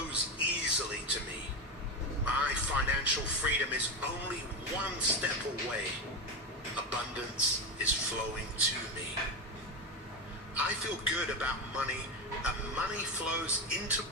flows easily to me. My financial freedom is only one step away. Abundance is flowing to me. I feel good about money, and money flows into...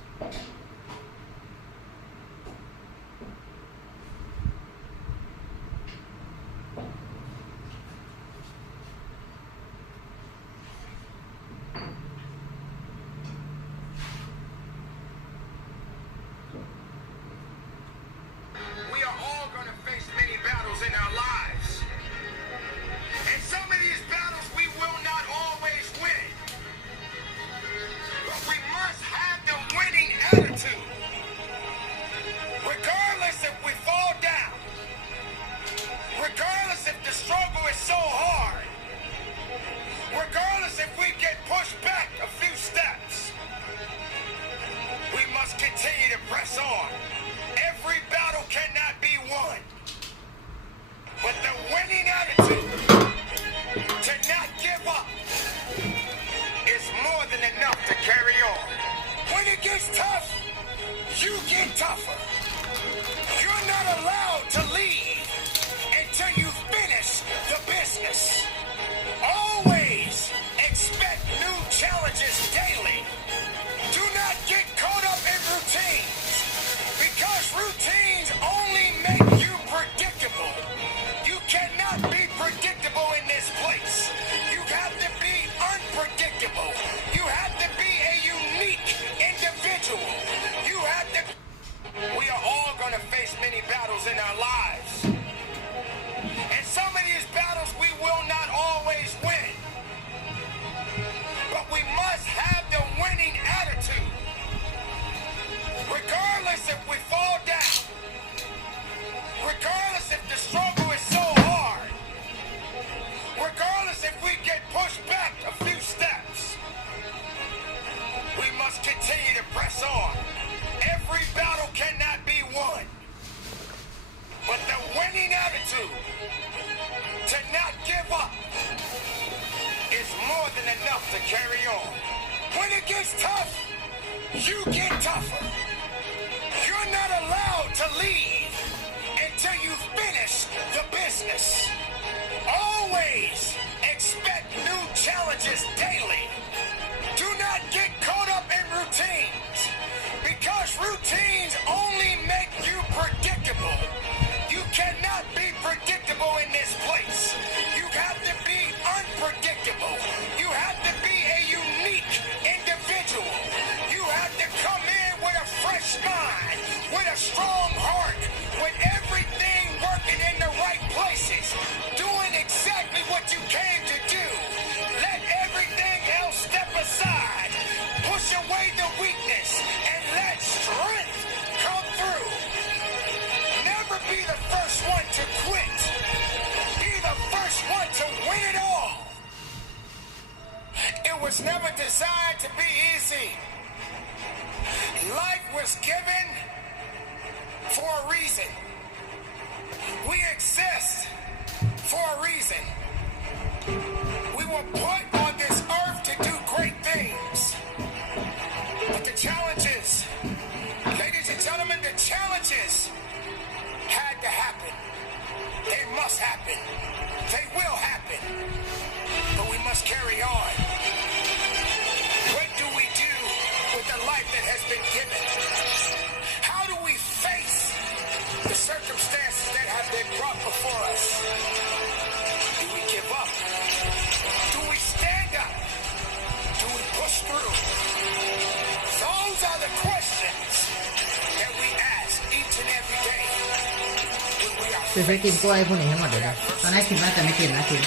คือกินกล้วยพวกนี้ให้หมดเลยนะตอนแรกคิดว่าจะไม่กินนะคิด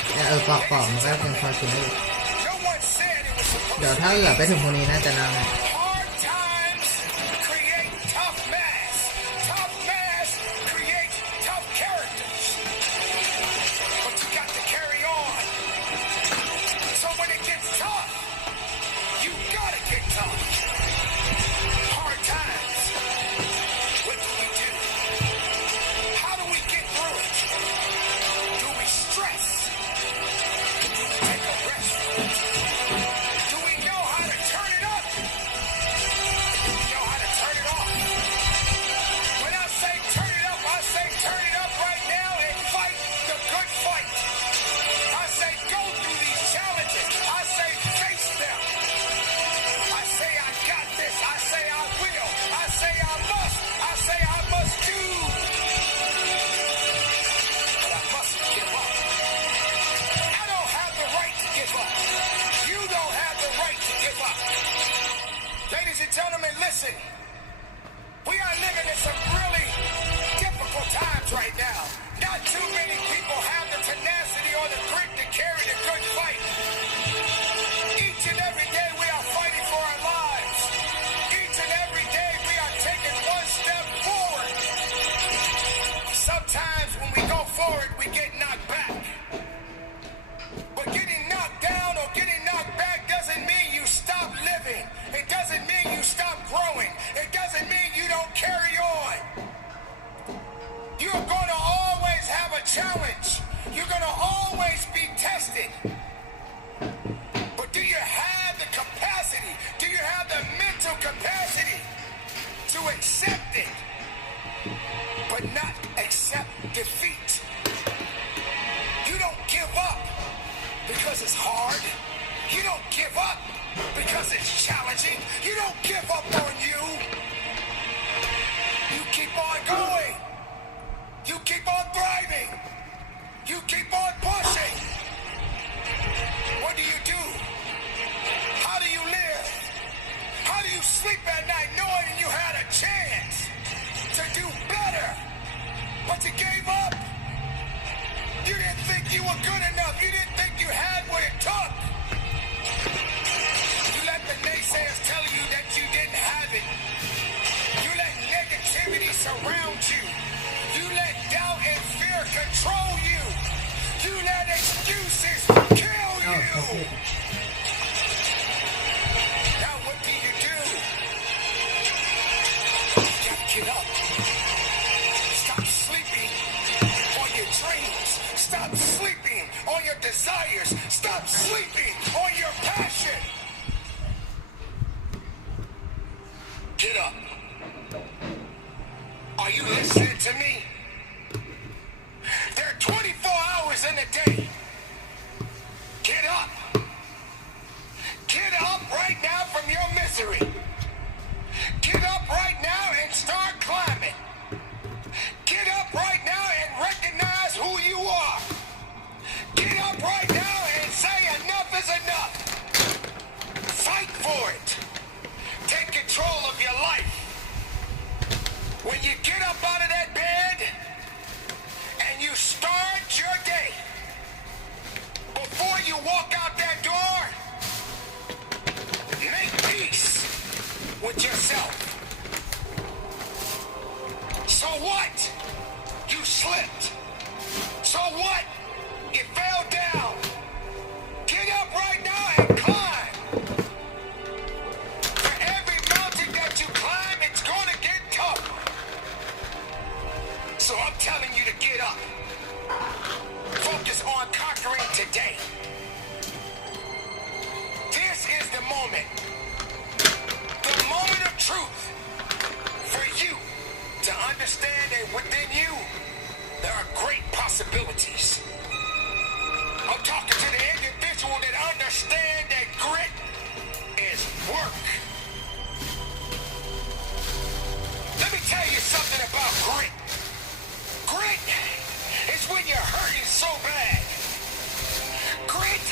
ปอกมันก็ยังพอกินได้อยู่เดี๋ยวถ้าเหลือไปถึงพวกนี้น่าจะนาน Ladies and gentlemen, listen. We are living in some really difficult times right now. Not too many people have the tenacity or the grit to carry the good fight. Each and every day we are fighting for our lives. Each and every day we are taking one step forward. Sometimes when we go forward, we get knocked back. But getting knocked down or getting knocked back doesn't mean you stop living. It doesn't mean you stop growing. It doesn't mean you don't carry on. You're going to always have a challenge. You're going to always be tested. But do you have the capacity? Do you have the mental capacity to accept it, but not accept defeat? You don't give up because it's hard. You don't give up because it's challenging. You don't give up on you. You keep on going. You keep on thriving. You keep on pushing. What do? How do you live? How do you sleep at night knowing you had a chance to do better, but you gave up? You didn't think you were good enough. You didn't think you had what it took. You let the naysayers tell you that you didn't have it. You let negativity surround you. You let doubt and fear control you. You let excuses kill you. Now what do? You gotta get up. Stop sleeping on your dreams. Stop sleeping on your desires. Stop sleeping on your passion. Get up. Are you listening to me? There are 24 hours in a day. Get up. Get up right now from your misery. Get up right now and start climbing. Get up right now and recognize who you are. Get up right now and say enough is enough. Fight for it. Take control of your life. When you get up out of that bed and you start your day, before you walk out that door, make peace with yourself. So what? You slipped. So what? You fell down. Get up right now and climb. For every mountain that you climb, it's gonna get tough. So I'm telling you to get up. Focus on conquering today. This is the moment. The moment of truth for you to understand that within you there are great possibilities. I'm talking to the individual that understands that grit is work. Let me tell you something about grit. Grit is when you're hurting so bad. Grit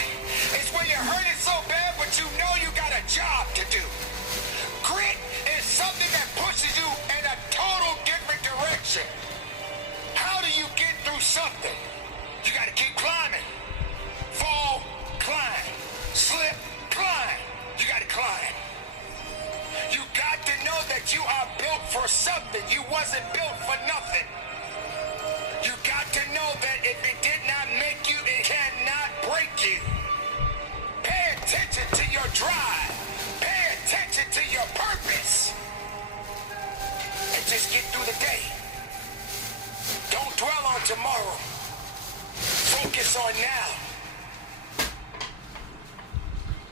is when you're hurting so bad, but you know you got a job to do. Grit is something that pushes you in a total different direction. How do you get through something? You got to keep climbing. Fall, climb. Slip, climb. You got to climb. You got to know that you are built for something. You wasn't built for nothing. You got to know that if it did not make you, it cannot break you. Pay attention to your drive. Pay attention to your purpose. And just get through the day. Don't dwell on tomorrow. Focus on now.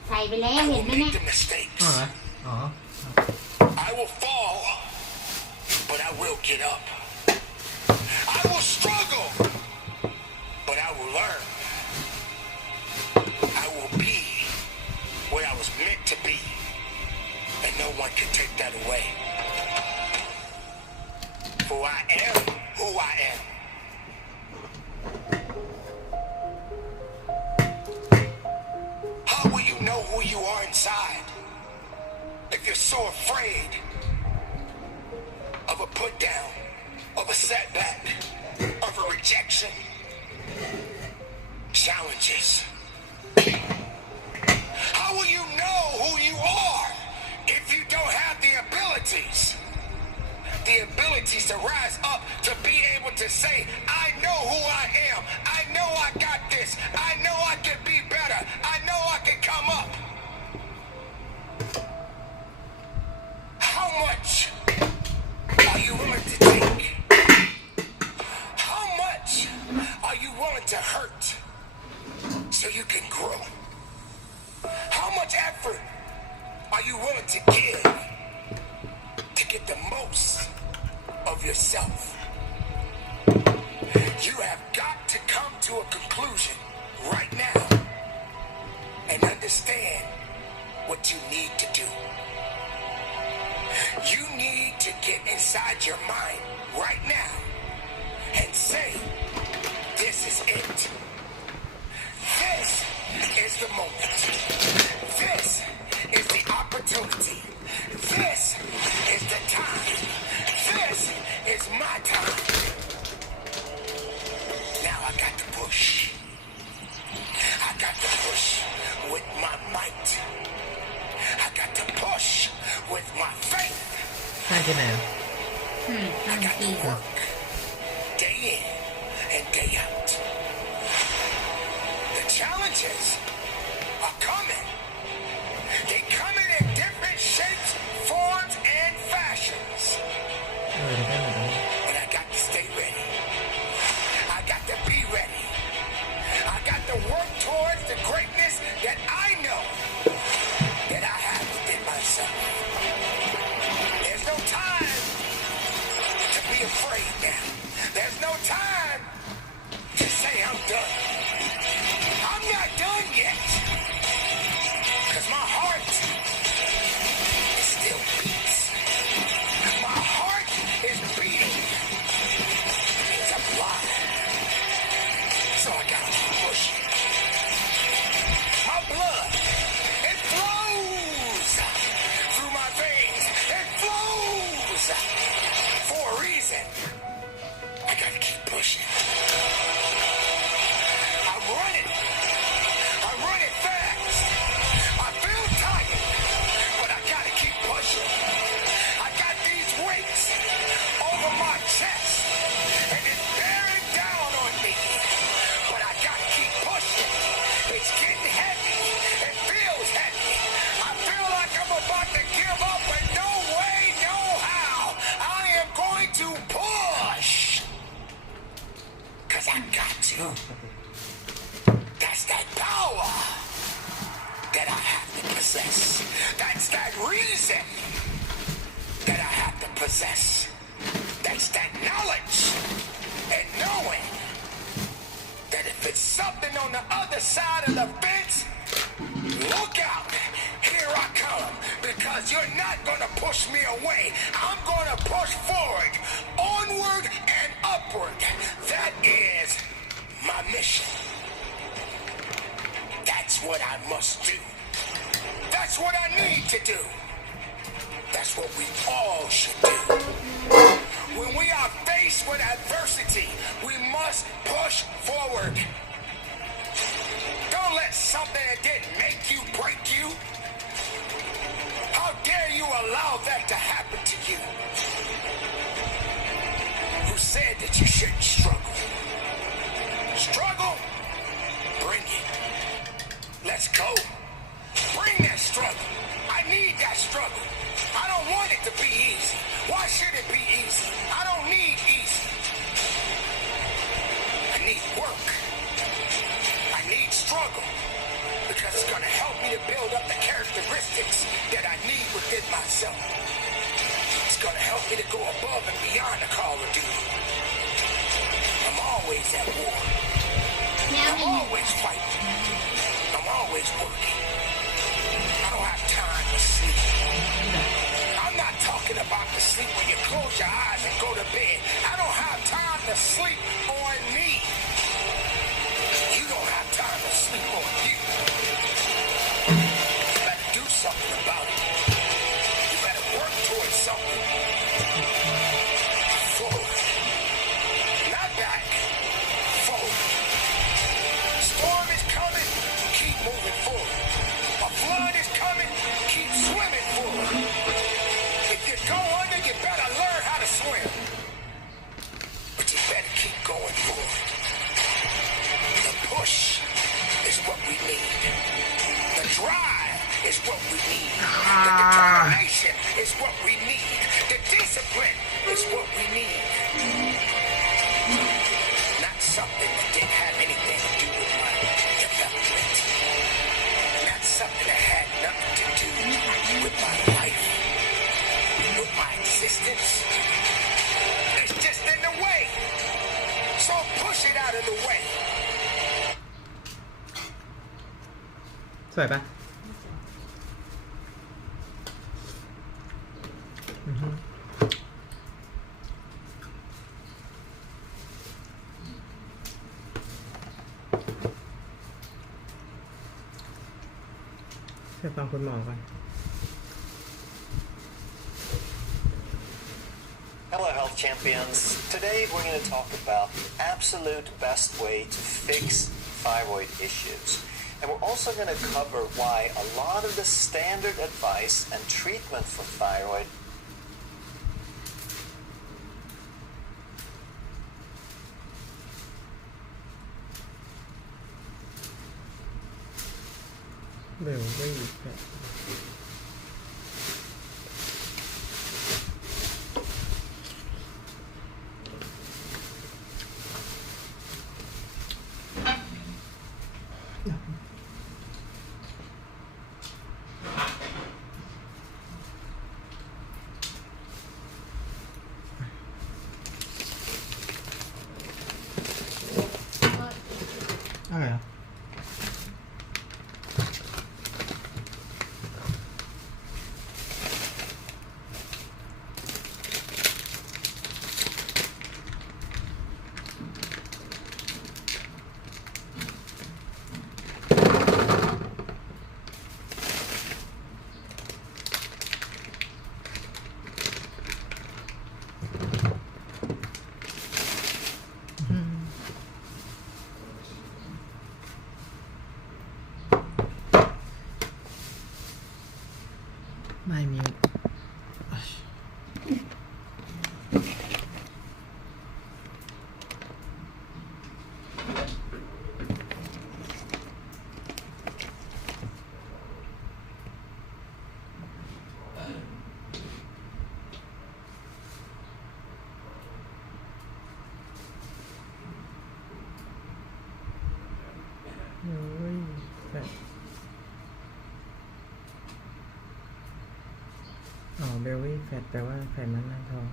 ใส่ไปแล้ว I เห็น will ไหมเนี่ย make the mistakes. อ๋อ I will fall, but I will get up. I will struggle, but I will learn. I will be what I was meant to be, and no one can take that away. For I am who I am. How will you know who you are inside if you're so afraid of a put down, of a setback, of a rejection. Challenges. How will you know who you are if you don't have the abilities? The abilities to rise up, to be able to say, I know who I am. I know I got this. I know I can be better. I know I can come up. How much are you willing to take? How much are you willing to hurt so you can grow? How much effort are you willing to give to get the most of yourself? You have got to come to a conclusion right now and understand what you need to do. You need to get inside your mind right now and say, this is it. This is the moment. This is the opportunity. This is the time. This is my time. Now I got to push. I got to push with my might. I got to push with my faith. ท่านที่ไหน I got to work day in and day out. The challenges are coming. They coming in different shapes, forms, and fashions. ได้หมดเลย But I got to stay ready. I got to be ready. I got to work towards the greatness that I know that I have within myself. There's no time to be afraid now. There's no time to say I'm done. I'm not done yet. Because my heart is still beats. My heart is beating. It's alive. So I gotta keep pushing. My blood, it flows through my veins. It flows for a reason. I gotta keep pushing. I'm running. I'm running fast. I feel tired, but I gotta keep pushing. I got these weights over my chest, and it's bearing down on me. But I gotta keep pushing. It's getting heavy. It feels heavy. I feel like I'm about to give up, but no way, no how. I am going to push. Cause I got to. That's that power that I have to possess. That's that reason that I have to possess. That's that knowledge and knowing that if it's something on the other side of the fence, look out. Here I come. Because you're not going to push me away. I'm going to push forward, onward and upward. That is my mission. That's what I must do. That's what I need to do. That's what we all should do. When we are faced with adversity, we must push forward. Don't let something that didn't make you break you. How dare you allow that to happen to you? Who said that you shouldn't struggle? Struggle? Bring it. Let's go. Bring that struggle. I need that struggle. I don't want it to be easy. Why should it be easy? I don't need easy. I need work. I need struggle. Because it's going to help me to build up the characteristics that I need within myself. It's going to help me to go above and beyond the call of duty. I'm always at war. I'm always fighting. I'm always working. I don't have time to sleep. I'm not talking about the sleep when you close your eyes and go to bed. I don't have time to sleep on me. You don't have time to sleep on you. You better do something about it. is what we need. The determination is what we need. The discipline is what we need. Not something that didn't have anything to do with my development. Not something that had nothing to do with my life, with my existence. It's just in the way. So push it out of the way. สวยปะอือฮึเดี๋ยวฟังคุณหมอก่อน Hello, health champions. Today we're going to talk about the absolute best way to fix thyroid issues. And we're also going to cover why a lot of the standard advice and treatment for thyroidอะไรอ่ะไม่มีเบลลี่แฟตแปลว่าไขมันในท้อง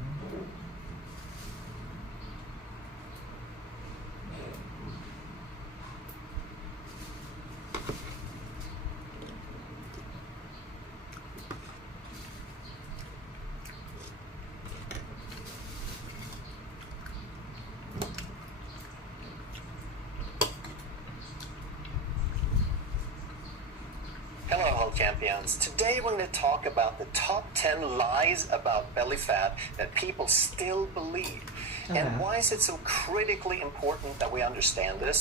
Hello, health champions. Today we're going to talk about the top 10 lies about belly fat that people still believe. And why is it so critically important that we understand this?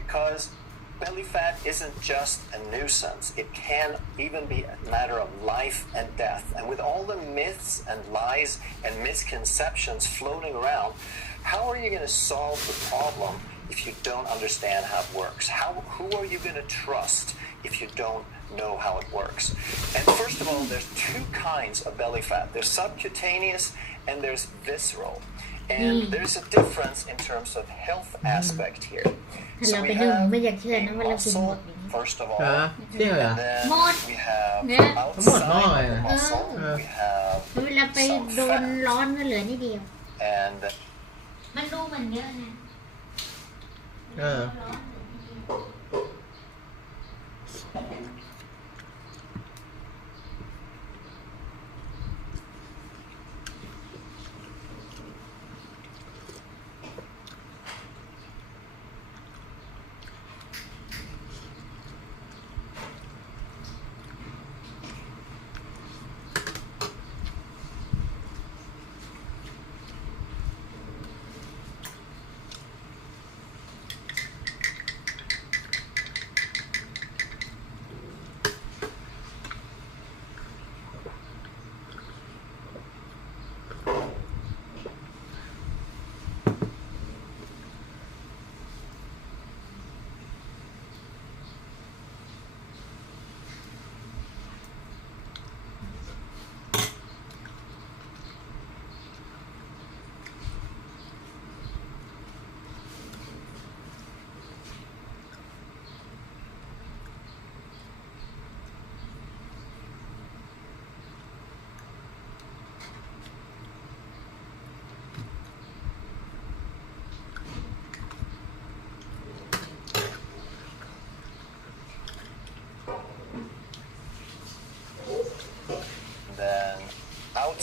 Because belly fat isn't just a nuisance. It can even be a matter of life and death. And with all the myths and lies and misconceptions floating around, how are you going to solve the problem if you don't understand how it works? Who are you going to trust if you don't know how it works? And first of all, there's two kinds of belly fat. There's subcutaneous and there's visceral. And there's a difference in terms of health aspect here. So we have a muscle, first of all, and then we have outside of the muscle, we have เวลาไป some โดน fat. ร้อนก็เหลือนิดเดียว And มันดูเหมือนเยอะนะ ร้อน Hello,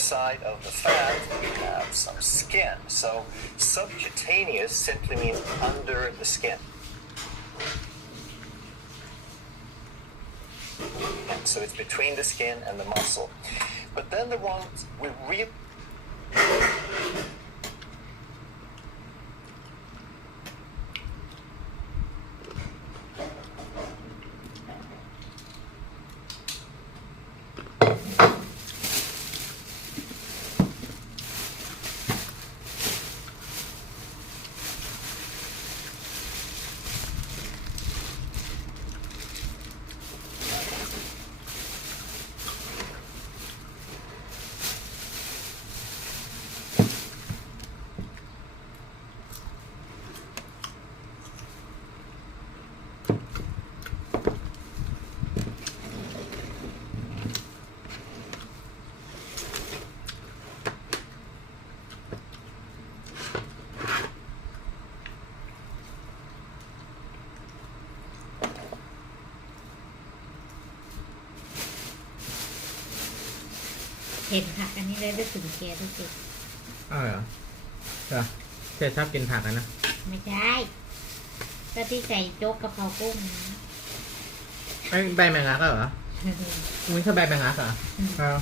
inside of the fat, we have some skin. So subcutaneous simply means under the skin. And so it's between the skin and the muscle. But then the ones we reallyเห็นผักอันนี้เลยรู้สึกแกรู้สึก อ้าวเหรอเธอชอบกินผักนะ ไม่ใช่ก็ที่ใส่โจ๊กกะเพรากุ้งนะ ไอ้ใบแมงลักเหรอมึงชอบใบแมงลักเหรอครับ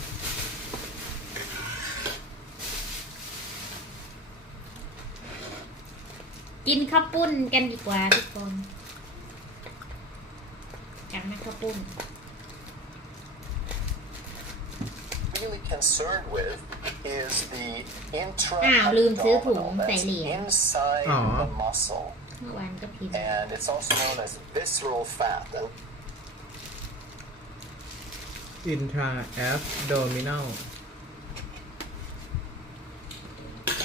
กินข้าวปุ้นกันดีกว่าทุกคนกันนะข้าวปุ้น really concerned with is the ลืมซื้อถุง intra-abdominal ใส่เหรียญ inside the muscle. เมื่อวานก็พิมพ์ And it's also known as visceral fat. And intra-abdominal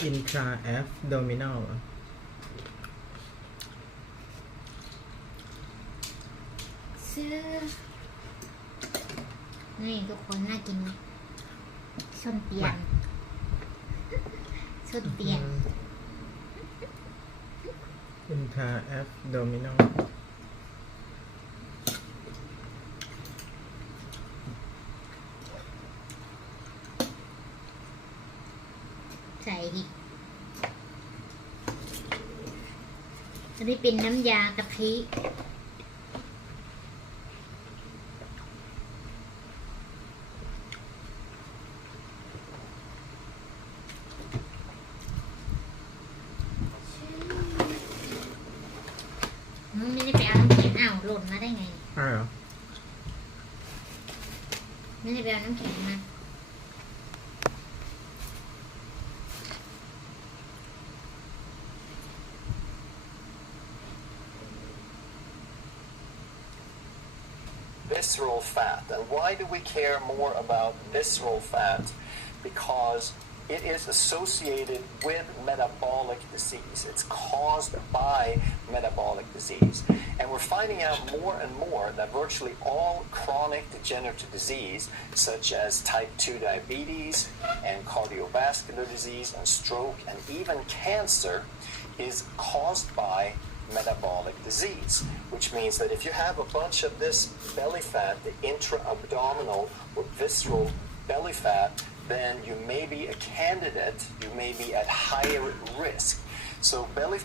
intra-abdominal ซื้อนี่ทุกคนน่ากินไหมส้นเตียงส้นเตียง intra-abdominal ใส่อีกอันนี้เป็นน้ำยากะทิไม่ได้ไปเอาน้ำแข็งหล่นมาได้ไง อ้าวเหรอ ไม่ได้ไปเอาน้ำแข็งมา visceral fat. And why do we care more about visceral fat? Because it is associated with metabolic disease. It's caused by metabolic disease. And we're finding out more and more that virtually all chronic degenerative disease, such as type 2 diabetes and cardiovascular disease and stroke and even cancer, is caused by metabolic disease, which means that if you have a bunch of this belly fat, the intra-abdominal or visceral belly fat, then you may be a candidate, you may be at higher risk. So belly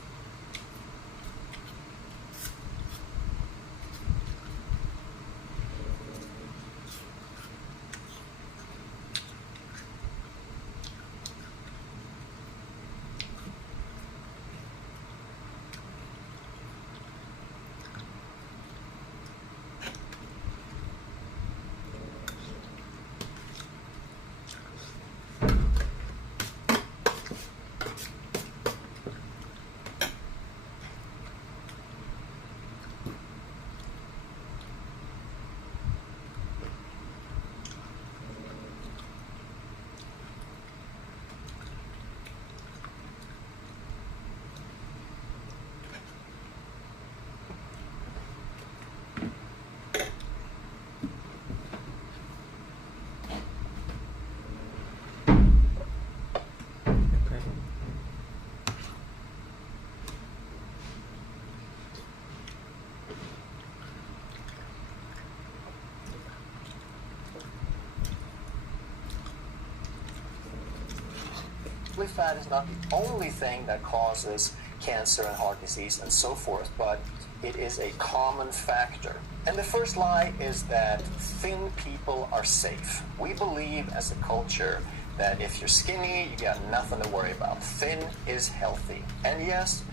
belly fat is not the only thing that causes cancer and heart disease and so forth, but it is a common factor. And the first lie is that thin people are safe. We believe as a culture that if you're skinny, you got nothing to worry about. Thin is healthy. And yes,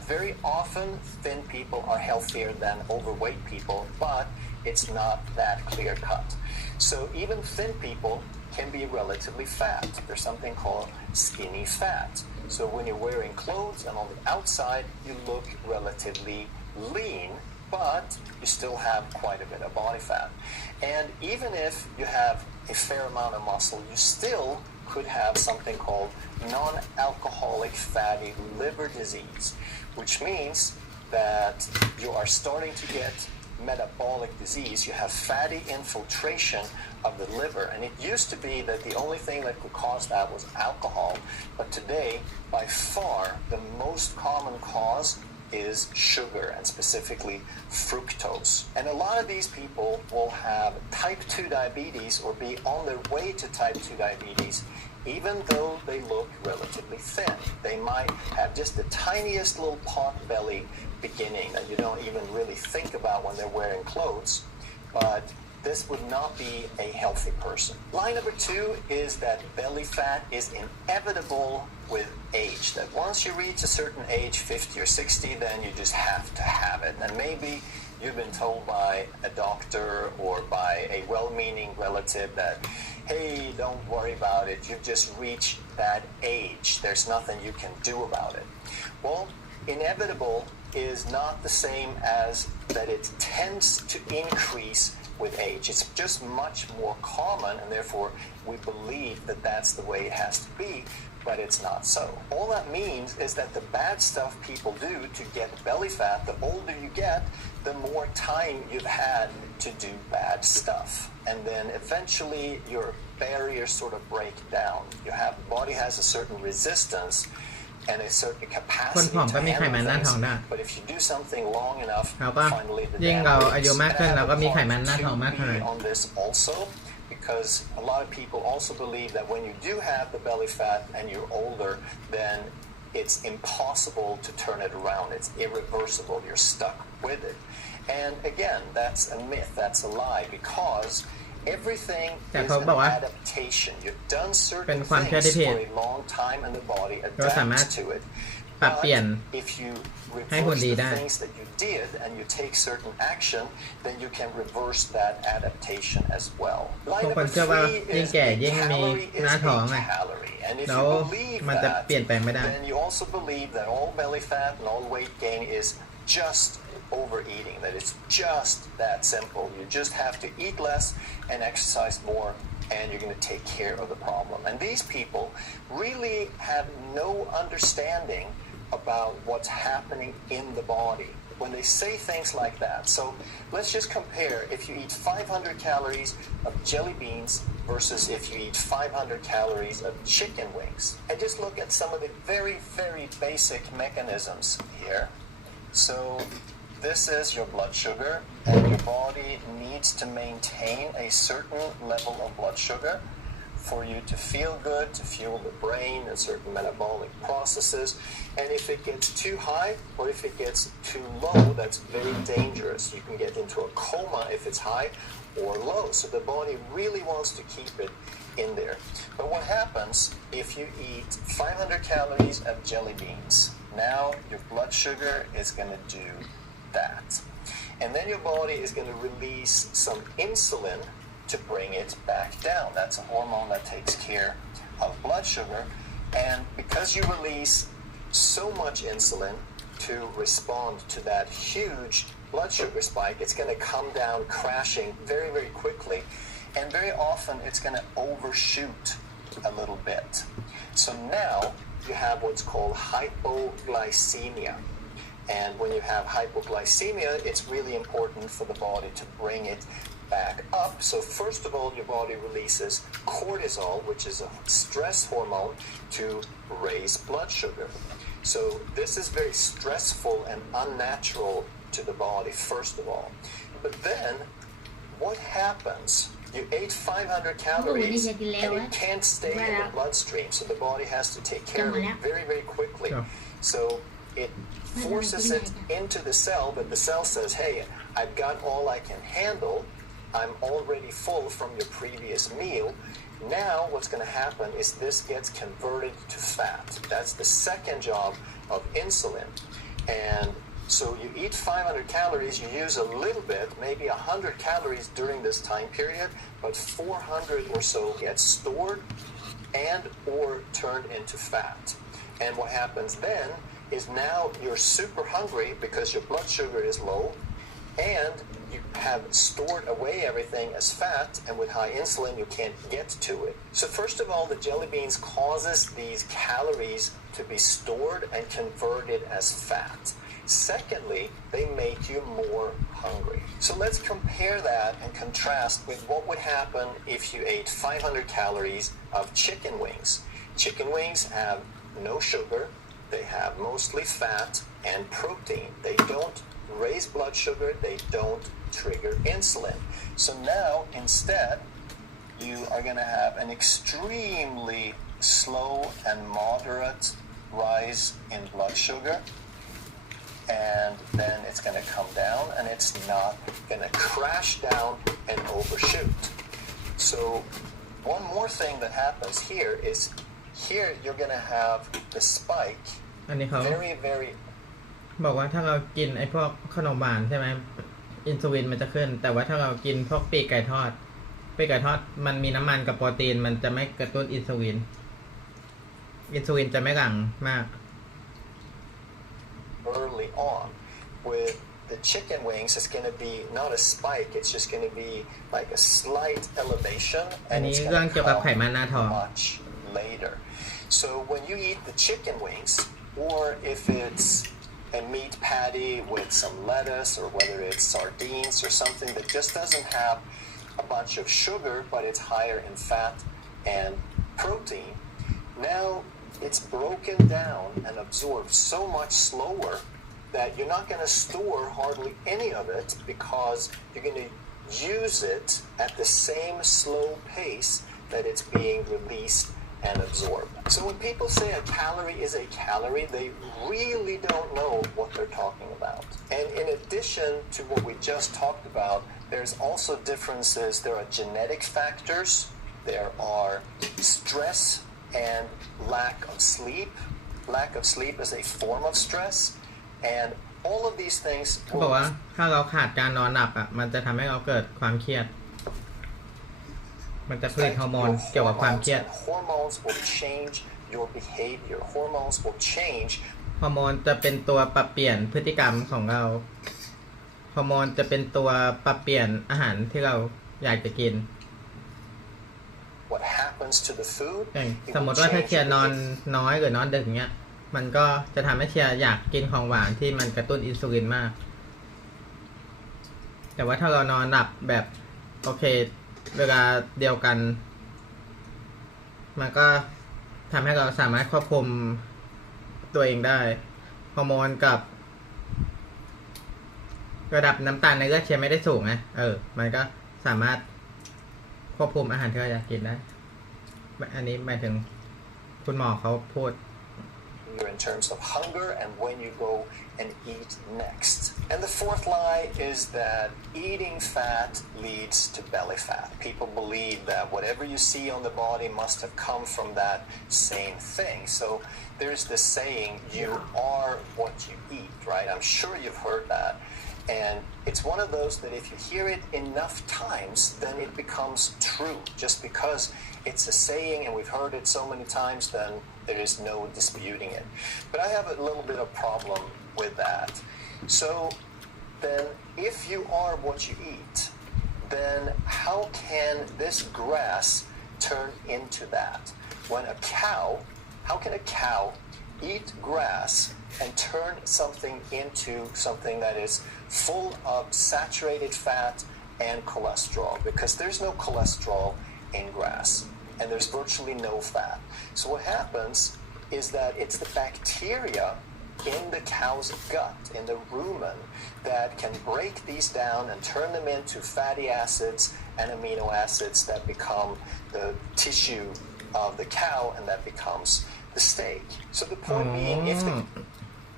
very often thin people are healthier than overweight people, but it's not that clear cut. So even thin people can be relatively fat. There's something called skinny fat. So when you're wearing clothes and on the outside, you look relatively lean, but you still have quite a bit of body fat. And even if you have a fair amount of muscle, you still could have something called non-alcoholic fatty liver disease, which means that you are starting to get metabolic disease. You have fatty infiltration of the liver, and it used to be that the only thing that could cause that was alcohol, but today by far the most common cause is sugar, and specifically fructose. And a lot of these people will have type 2 diabetes or be on their way to type 2 diabetes even though they look relatively thin. They might have just the tiniest little pot belly beginning that you don't even really think about when they're wearing clothes, but this would not be a healthy person. Line number 2 is that belly fat is inevitable with age, that once you reach a certain age, 50 or 60, then you just have to have it. And maybe you've been told by a doctor or by a well-meaning relative that, hey, don't worry about it, you've just reached that age, there's nothing you can do about it. Well, inevitable is not the same as that it tends to increase with age. It's just much more common, and therefore we believe that that's the way it has to be, but it's not so. All that means is that the bad stuff people do to get belly fat, the older you get, the more time you've had to do bad stuff. And then eventually your barriers sort of break down. Your body has a certain resistance and a certain คน capacity ผอมก็ to มีไขมัน handle หน้าท้อง things. ได้ But if you do something long enough, เอาป่ะ finally the ยิ่งเราอายุ damage มากขึ้น grows. เราก็มีไข And I มัน have หน้า a ท้องมาก part เท่านั้น 2B on this also, because a lot of people also believe that when you do have the belly fat and you're older, then it's impossible to turn it around. It's irreversible. You're stuck with it. And again, that's a myth. That's a lie, because everything แต่ is เขาบอก an ว่า adaptation. You've done เป็น certain ความเชื่อที่ things ผิด for a long time, and the body เราสามารถ adapts to it. ปรับเปลี่ยน But if you ให้หุ่น reverse ดี the ได้ things that you did and you take certain action, then you can reverse that adaptation as well. ทุก Line คน number เชื่อว่า 3 ยิ่ง is แก่ a ยิ่งมี calorie หน้า is ท้อง a ไง calorie. And if แล้ว you believe มันจะ that, เปลี่ยนแปลงไม่ได้ then you also believe that all belly fat and all weight gain is just overeating, that it's just that simple. You just have to eat less and exercise more, and you're going to take care of the problem. And these people really have no understanding about what's happening in the body when they say things like that. So let's just compare if you eat 500 calories of jelly beans versus if you eat 500 calories of chicken wings. And just look at some of the very, very basic mechanisms here. So this is your blood sugar, and your body needs to maintain a certain level of blood sugar for you to feel good, to fuel the brain and certain metabolic processes. And if it gets too high or if it gets too low, that's very dangerous. You can get into a coma if it's high or low. So the body really wants to keep it in there. But what happens if you eat 500 calories of jelly beans? Now your blood sugar is going to do that. And then your body is going to release some insulin to bring it back down. That's a hormone that takes care of blood sugar. And because you release so much insulin to respond to that huge blood sugar spike, it's going to come down crashing very, very quickly. And very often it's going to overshoot a little bit. So now you have what's called hypoglycemia. And when you have hypoglycemia, it's really important for the body to bring it back up. So first of all, your body releases cortisol, which is a stress hormone, to raise blood sugar. So this is very stressful and unnatural to the body, first of all. But then what happens you ate 500 calories and it can't stay in the bloodstream, so the body has to take care of it very, very quickly. So it forces it into the cell, but the cell says, hey, I've got all I can handle. I'm already full from your previous meal. Now what's going to happen is this gets converted to fat. That's the second job of insulin. And so you eat 500 calories, you use a little bit, maybe 100 calories during this time period, but 400 or so gets stored and or turned into fat. And what happens then is now you're super hungry because your blood sugar is low and you have stored away everything as fat, and with high insulin you can't get to it. So first of all, the jelly beans causes these calories to be stored and converted as fat. Secondly, they make you more hungry. So let's compare that and contrast with what would happen if you ate 500 calories of chicken wings. Chicken wings have no sugar, they have mostly fat and protein. They don't raise blood sugar, they don't trigger insulin. So now instead you are going to have an extremely slow and moderate rise in blood sugar, and then it's going to come down and it's not going to crash down and overshoot. So one more thing that happens here is here you're going to have the spike อันนี้เขา very, very บอกว่าถ้าเรากินไอ้พวกขนมหวานใช่ไหมอินซูลินมันจะขึ้นแต่ว่าถ้าเรากินพวกปีกไก่ทอดมันมีน้ำมันกับโปรตีนมันจะไม่กระตุ้นอินซูลินจะไม่หลั่งมาก early on. With the chicken wings, it's going to be not a spike, it's just going to be like a slight elevation, and it's going to come much later. So when you eat the chicken wings, or if it's a meat patty with some lettuce, or whether it's sardines or something that just doesn't have a bunch of sugar, but it's higher in fat and protein, now it's broken down and absorbed so much slower that you're not going to store hardly any of it because you're going to use it at the same slow pace that it's being released and absorbed. So when people say a calorie is a calorie, they really don't know what they're talking about. And in addition to what we just talked about, there's also differences. There are genetic factors, there are stress and lack of sleep. Lack of sleep is a form of stress, and all of these things เขาบอกว่าถ้าเราขาดการนอนหลับอ่ะมันจะทำให้เราเกิดความเครียดมันจะผลิตฮอร์โมนเกี่ยวกับความเครียด Hormones will change your behavior. Hormones will change. ฮอร์โมนจะเป็นตัวปรับเปลี่ยนพฤติกรรมของเราฮอร์โมนจะเป็นตัวปรับเปลี่ยนอาหารที่เราอยากจะกิน What happens to the food? สมมติว่าถ้าเชียร์นอนน้อยหรือนอนดึกเงี้ยมันก็จะทำให้เชียร์อยากกินของหวานที่มันกระตุ้นอินซูลินมากแต่ว่าถ้าเรานอนหลับแบบโอเคเวลาเดียวกันมันก็ทำให้เราสามารถควบคุมตัวเองได้ฮอร์โมนกับระดับน้ำตาลในเลือดเชียร์ไม่ได้สูงนะมันก็สามารถควบคุมอาหารที่เราอยากกินได้อันนี้หมายถึงคุณหมอเขาพูด in terms of hunger and when you go and eat next. And the fourth lie is that eating fat leads to belly fat. People believe that whatever you see on the body must have come from that same thing. So there's this saying, you are what you eat, right? I'm sure you've heard that. And it's one of those that if you hear it enough times, then it becomes true. Just because it's a saying and we've heard it so many times, then there is no disputing it. But I have a little bit of problem with that. So then if you are what you eat, then how can this grass turn into that? When a cow, how can a cow eat grass and turn something into something that is full of saturated fat and cholesterol? Because there's no cholesterol in grass and there's virtually no fat. So what happens is that it's the bacteria in the cow's gut, in the rumen, that can break these down and turn them into fatty acids and amino acids that become the tissue of the cow, and that becomes the steak. So the point being, if the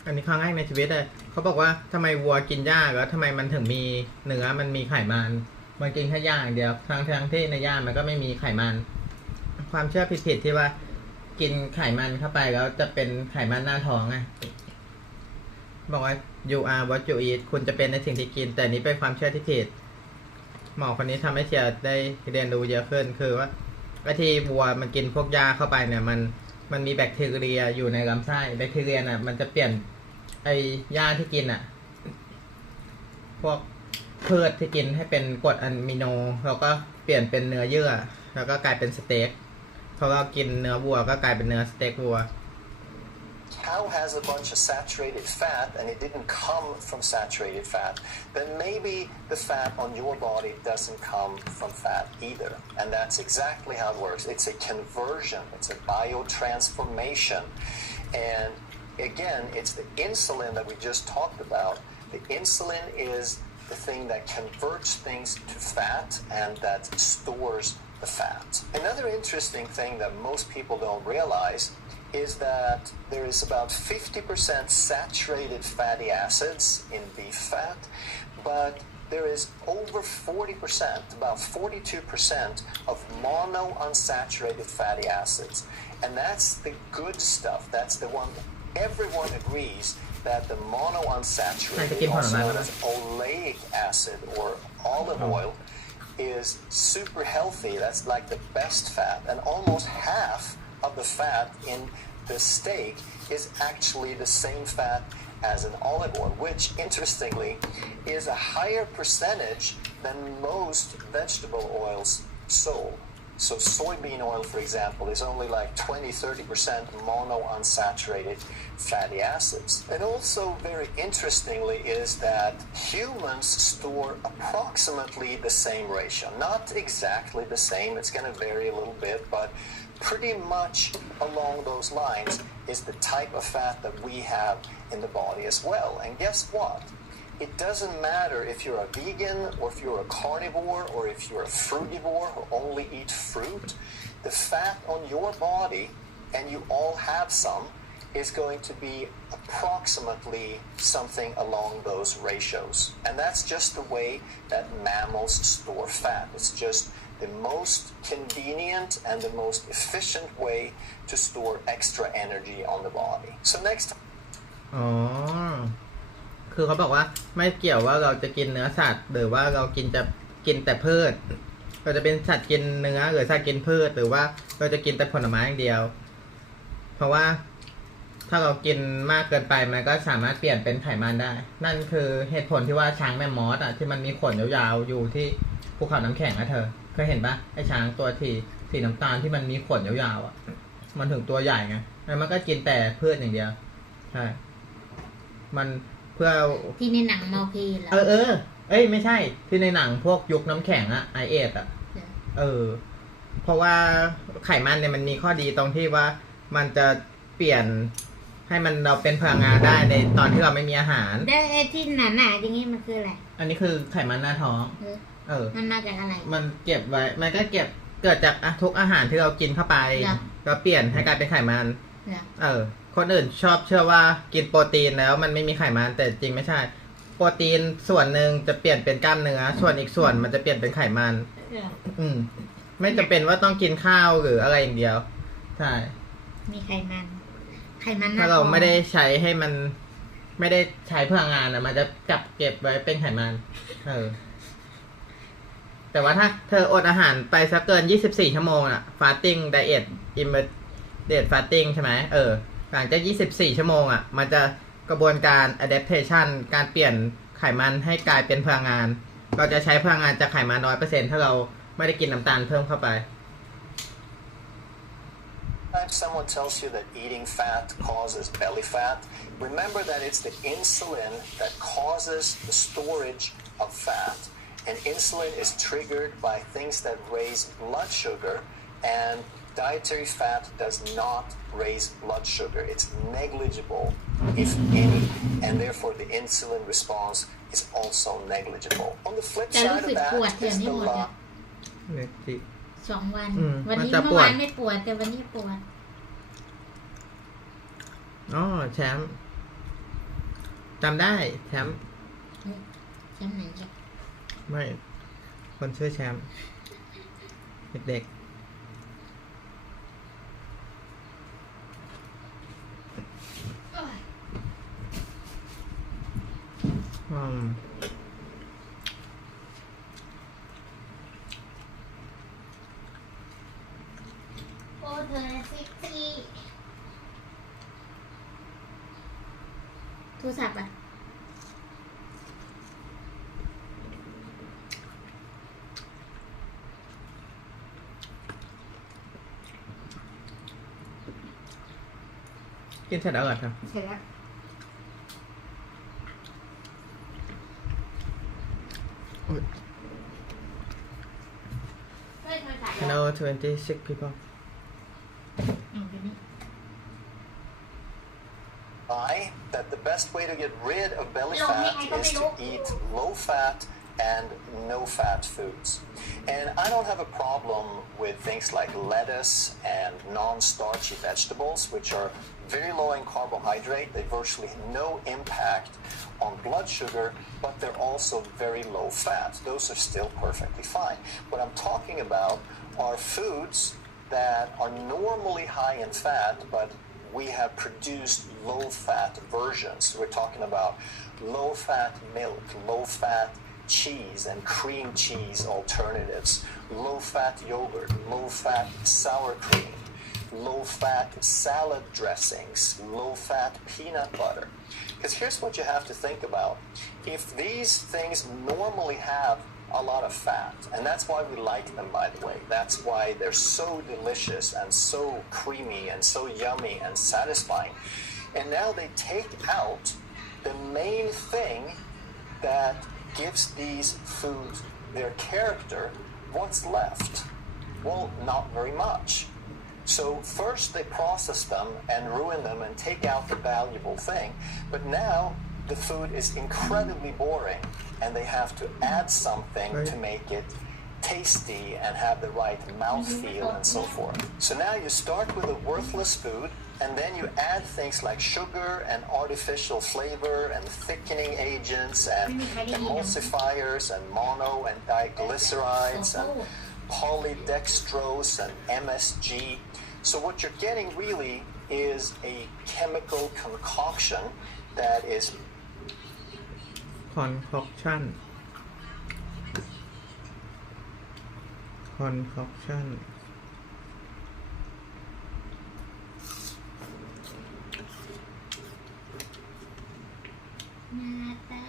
อันนี้ครั้งแรกในชีวิตเลยเขาบอกว่าทำไมวัวกินหญ้าแล้วทำไมมันถึงมีเนื้อมันมีไขมันมันกินแค่หญ้าอย่างเดียวทั้งที่ในหญ้ามันก็ไม่มีไขมันความเชื่อผิดๆที่ว่ากินไขมันเข้าไปแล้วจะเป็นไขมันหน้าท้องไงบอกว่า you are what you eat คุณจะเป็นในสิ่งที่กินแต่นี้เป็นความเชื่อที่ผิดหมอคนนี้ทำให้เชียร์ได้เรียนรู้เยอะขึ้นคือว่าที่วัวมันกินพวกหญ้าเข้าไปเนี่ยมันมีแบคทีเรียอยู่ในลำไส้แบคทีเรียน่ะมันจะเปลี่ยนไอ้หญ้าที่กินอ่ะพวกพืชที่กินให้เป็นกรดอะมิโนแล้วก็เปลี่ยนเป็นเนื้อเยื่อแล้วก็กลายเป็นสเต็กพอเรากินเนื้อวัวก็กลายเป็นเนื้อสเต็กวัว cow has a bunch of saturated fat and it didn't come from saturated fat, then maybe the fat on your body doesn't come from fat either. And that's exactly how it works. It's a conversion. It's a biotransformation. And again, it's the insulin that we just talked about. The insulin is the thing that converts things to fat and that stores the fat. Another interesting thing that most people don't realize is that there is about 50% saturated fatty acids in beef fat, but there is over 40%, about 42% of monounsaturated fatty acids. And that's the good stuff. That's the one everyone agrees that the monounsaturated, also known as oleic acid or olive oil, is super healthy. That's like the best fat. And almost half of the fat in the steak is actually the same fat as an olive oil, which interestingly is a higher percentage than most vegetable oils sold. So soybean oil, for example, is only like 20-30% monounsaturated fatty acids. And also very interestingly is that humans store approximately the same ratio. Not exactly the same, it's going to vary a little bit, but pretty much along those lines is the type of fat that we have in the body as well. And guess what? It doesn't matter if you're a vegan or if you're a carnivore or if you're a frugivore who only eat fruit. The fat on your body, and you all have some, is going to be approximately something along those ratios. And that's just the way that mammals store fat. It's just the most convenient and the most efficient way to store extra energy on the body. So next time. อ๋อคือเขาบอกว่าไม่เกี่ยวว่าเราจะกินเนื้อสัตว์หรือว่าเรากินแต่พืชเราจะเป็นสัตว์กินเนื้อหรือสัตว์กินพืชหรือว่าเราจะกินแต่ผลไม้อย่างเดียวเพราะว่าถ้าเรากินมากเกินไปมันก็สามารถเปลี่ยนเป็นไขมันได้นั่นคือเหตุผลที่ว่าช้างแมมมอสอ่ะที่มันมีขนยาวๆอยู่ที่ภูเขาน้ำแข็งอะเธอเคยเห็นปะไอ้ช้างตัวสีน้ำตาลที่มันมีขนยาวๆอ่ะมันถึงตัวใหญ่ไงแล้วมันก็กินแต่พืชอย่างเดียวใช่มันเพื่อที่ในหนังเมาคีเหรอไม่ใช่ที่ในหนังพวกยุคน้ำแข็งอะไอเอสอะเพราะว่าไขมันเนี่ยมันมีข้อดีตรงที่ว่ามันจะเปลี่ยนให้มันเราเป็นพลังงานได้ในตอนที่เราไม่มีอาหารได้ไอ้ที่หนาๆอย่างงี้มันคืออะไรอันนี้คือไขมันหน้าท้องมันมาจากอะไรมันเก็บไว้มันก็เกิดจากทุกอาหารที่เรากินเข้าไปแล้วเปลี่ยนให้กลายเป็นไขมันคนอื่นชอบเชื่อว่ากินโปรตีนแล้วมันไม่มีไขมันแต่จริงไม่ใช่โปรตีนส่วนหนึ่งจะเปลี่ยนเป็นกล้ามเนื้อส่วนอีกส่วนมันจะเปลี่ยนเป็นไขมันไม่จำเป็นว่าต้องกินข้าวหรืออะไรอย่างเดียวใช่มีไขมันถ้าเราไม่ได้ใช้ให้มันไม่ได้ใช้เพื่องานมันจะจับเก็บไว้เป็นไขมันแต่ว่าถ้าเธออดอาหารไปสักเกิน24ชั่วโมงน่ะ fasting diet intermittent fasting ใช่ไหมหลังจาก24ชั่วโมงอ่ะมันจะกระบวนการ adaptation การเปลี่ยนไขมันให้กลายเป็นพลังงานเราจะใช้พลังงานจากไขมัน 100% ถ้าเราไม่ได้กินน้ำตาลเพิ่มเข้าไป If someone tells you that eating fat causes belly fat, remember that it's the insulin that causes the storage of fat. And insulin is triggered by things that raise blood sugar, and dietary fat does not raise blood sugar. It's negligible if any, and therefore the insulin response is also negligible. On the flip จะรู้ side สึ of กปวด that เดือน is นี้ the หมดอ่ะ เนี่ยจิ 2 วัน วันนี้ มันจะ เมื่ ป อ วด วานไม่ปวดแต่วันนี้ปวด อ๋อแชมป์จำได้แชมป์ แชมป์ไหนจ๊ะ ไม่ คนชื่อแชมป์เด็กๆโอ้เธอเซ็กซี่โทรศัพท์อ่ะ กินเสร็จแล้วเหรอครับ เสร็จแล้วเฮ้ยโทรศัพท์ Hello 26 people อืมเดี๋ยวนี้ that the best way to get rid of belly Lộn fat hay không is phải to lộn? eat low fat and no fat foods. And I don't have a problem with things like lettuce and non-starchy vegetables, which are very low in carbohydrate. They virtually have no impact on blood sugar, but they're also very low fat. Those are still perfectly fine. What I'm talking about are foods that are normally high in fat, but we have produced low-fat versions. We're talking about low-fat milk, low-fat cheese and cream cheese alternatives, low-fat yogurt, low-fat sour cream, low-fat salad dressings, low-fat peanut butter. Because here's what you have to think about. If these things normally have a lot of fat, and that's why we like them, by the way. That's why they're so delicious and so creamy and so yummy and satisfying. And now they take out the main thing that gives these foods their character. What's left? Well, not very much. So first they process them and ruin them and take out the valuable thing. But now the food is incredibly boring, and they have to add something to make it tasty and have the right mouthfeel and so forth. So now you start with a worthless food, and then you add things like sugar and artificial flavor and thickening agents and emulsifiers and mono and diglycerides and polydextrose and MSG. So what you're getting really is a chemical concoction that is concoction มาตา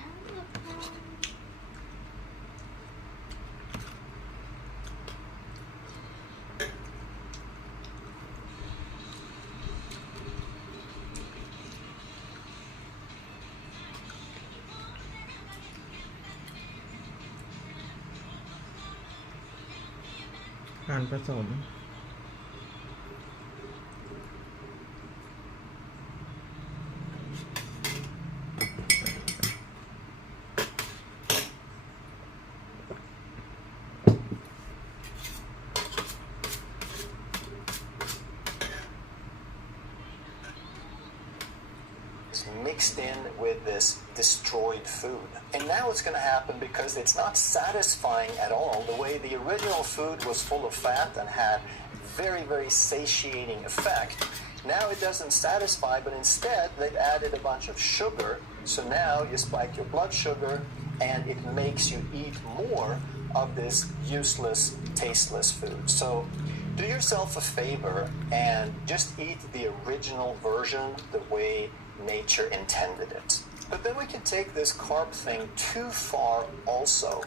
การผสม mixed in with this destroyed food. And now it's going to happen because it's not satisfying at all. The way the original food was full of fat and had very, very satiating effect, now it doesn't satisfy, but instead they've added a bunch of sugar. So now you spike your blood sugar and it makes you eat more of this useless, tasteless food. So do yourself a favor and just eat the original version the way nature intended it. But then we can take this carb thing too far also.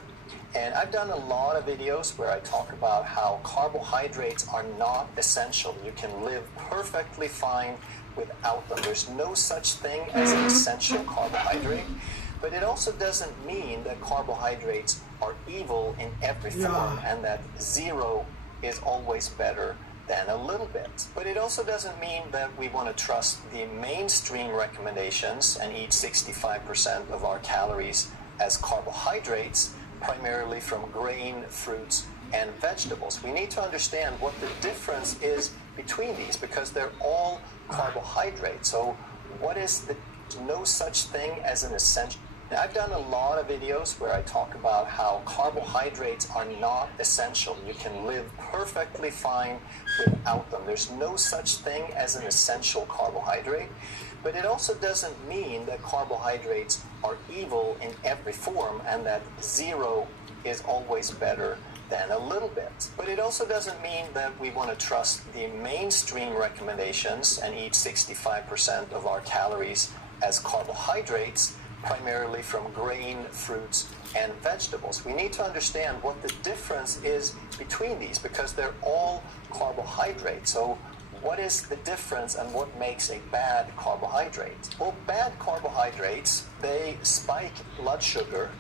And I've done a lot of videos where I talk about how carbohydrates are not essential. You can live perfectly fine without them. There's no such thing as an essential carbohydrate. But it also doesn't mean that carbohydrates are evil in every form and that zero is always better than a little bit. But it also doesn't mean that we want to trust the mainstream recommendations and eat 65% of our calories as carbohydrates, primarily from grain, fruits, and vegetables. We need to understand what the difference is between these because they're all carbohydrates. So what is the no such thing as an essential? I've done a lot of videos where I talk about how carbohydrates are not essential. You can live perfectly fine without them. There's no such thing as an essential carbohydrate. But it also doesn't mean that carbohydrates are evil in every form and that zero is always better than a little bit. But it also doesn't mean that we want to trust the mainstream recommendations and eat 65% of our calories as carbohydrates, primarily from grain, fruits, and vegetables. We need to understand what the difference is between these because they're all carbohydrates. So what is the difference and what makes a bad carbohydrate? Well, bad carbohydrates, they spike blood sugar,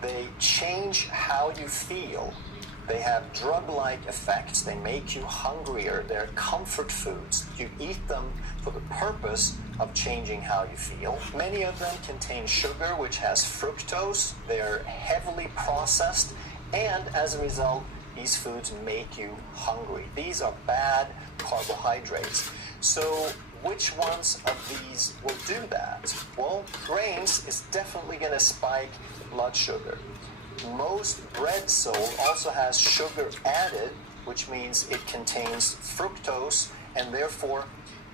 they change how you feel, they have drug-like effects, they make you hungrier, they're comfort foods. You eat them for the purpose of changing how you feel. Many of them contain sugar, which has fructose, they're heavily processed, and as a result, these foods make you hungry. These are bad carbohydrates. So which ones of these will do that? Well, grains is definitely going to spike blood sugar. Most bread sold also has sugar added, which means it contains fructose, and therefore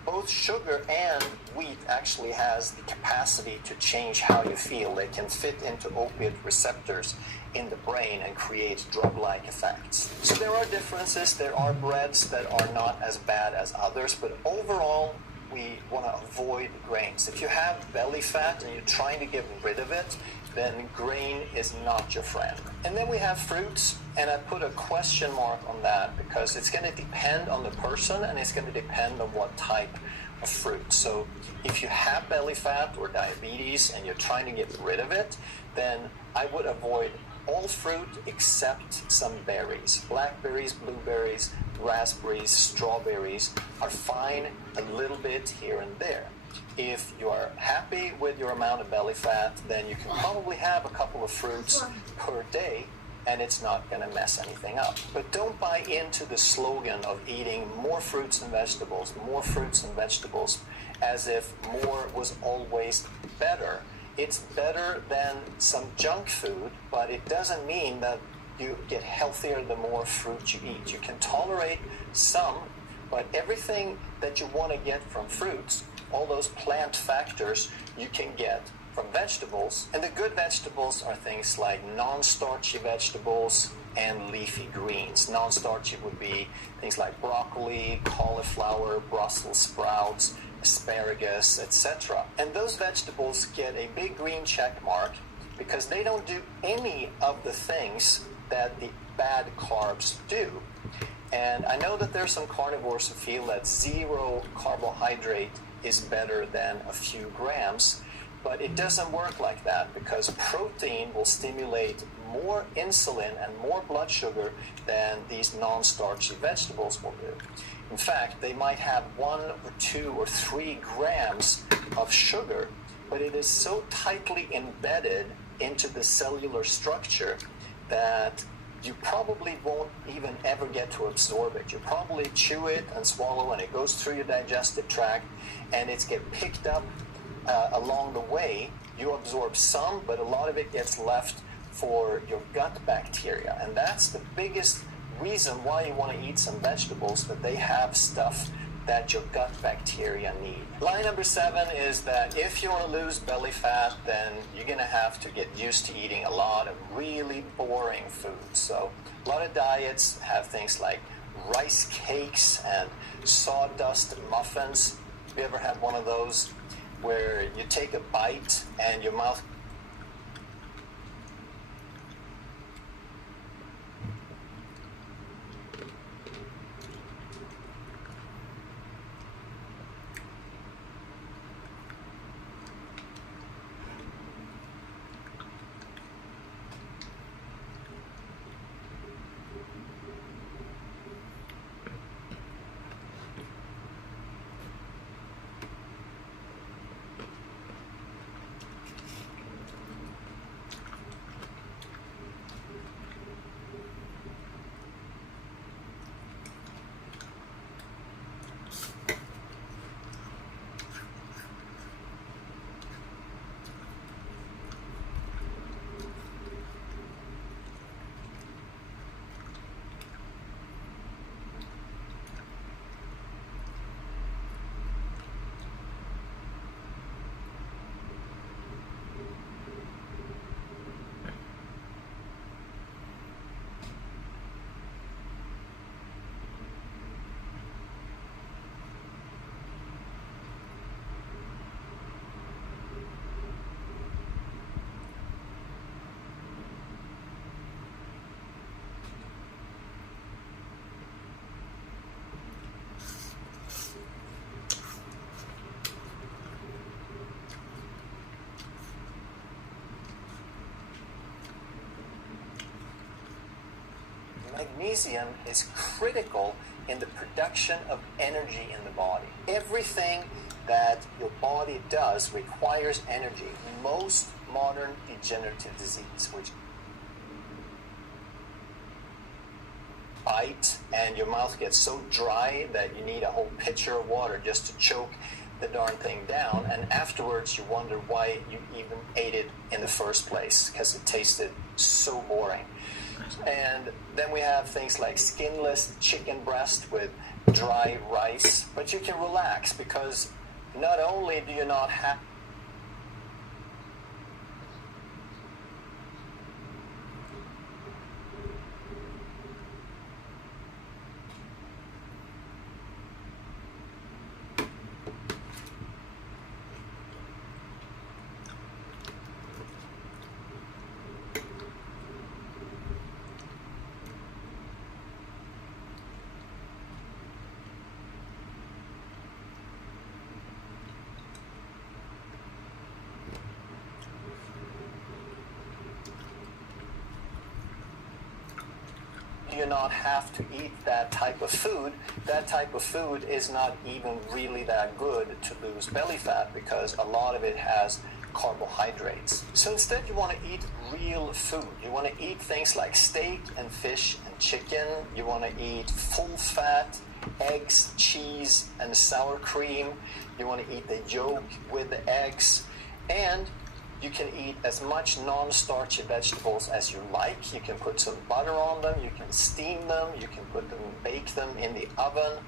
both sugar and wheat actually has the capacity to change how you feel. They can fit into opiate receptors in the brain and create drug-like effects. So there are differences. There are breads that are not as bad as others, but overall, we want to avoid grains. If you have belly fat and you're trying to get rid of it, then grain is not your friend. And then we have fruits, and I put a question mark on that because it's going to depend on the person and it's going to depend on what type of fruit. So if you have belly fat or diabetes and you're trying to get rid of it, then I would avoid all fruit except some berries. Blackberries, blueberries, raspberries, strawberries are fine a little bit here and there. If you are happy with your amount of belly fat, then you can probably have a couple of fruits per day and it's not going to mess anything up. But don't buy into the slogan of eating more fruits and vegetables as if more was always better. It's better than some junk food, but it doesn't mean that you get healthier the more fruit you eat. You can tolerate some, but everything that you want to get from fruits, all those plant factors, you can get from vegetables. And the good vegetables are things like non-starchy vegetables and leafy greens. Non-starchy would be things like broccoli, cauliflower, Brussels sprouts, asparagus, etc. And those vegetables get a big green check mark because they don't do any of the things that the bad carbs do. And I know that there's some carnivores who feel that zero carbohydrate is better than a few grams, but it doesn't work like that because protein will stimulate more insulin and more blood sugar than these non-starchy vegetables will do. In fact, they might have 1 or 2 or 3 grams of sugar, but it is so tightly embedded into the cellular structure that you probably won't even ever get to absorb it. You probably chew it and swallow and it goes through your digestive tract and it's get picked up along the way. You absorb some, but a lot of it gets left for your gut bacteria. And that's the biggest reason why you want to eat some vegetables, that they have stuff that your gut bacteria need. Line number 7 is that if you want to lose belly fat, then you're going to have to get used to eating a lot of really boring foods. So a lot of diets have things like rice cakes and sawdust muffins. Have you ever had one of those where you take a bite and your mouth Magnesium is critical in the production of energy in the body. Everything that your body does requires energy. Most modern degenerative disease, which bite and your mouth gets so dry that you need a whole pitcher of water just to choke the darn thing down, and afterwards you wonder why you even ate it in the first place, because it tasted so boring. And then we have things like skinless chicken breast with dry rice, but you can relax because not only do you not have you not have to eat that type of food. That type of food is not even really that good to lose belly fat because a lot of it has carbohydrates. So instead you want to eat real food. You want to eat things like steak and fish and chicken. You want to eat full fat eggs, cheese, and sour cream. You want to eat the yolk with the eggs. And you can eat as much non-starchy vegetables as you like. You can put some butter on them. You can steam them. You can put them, bake them in the oven.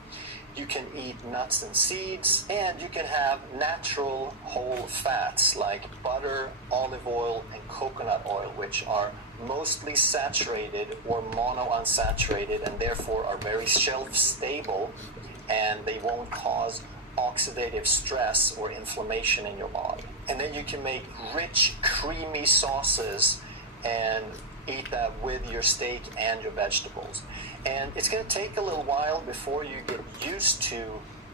You can eat nuts and seeds. And you can have natural whole fats like butter, olive oil, and coconut oil, which are mostly saturated or monounsaturated and therefore are very shelf stable, and they won't cause oxidative stress or inflammation in your body. And then you can make rich, creamy sauces and eat that with your steak and your vegetables. And it's going to take a little while before you get used to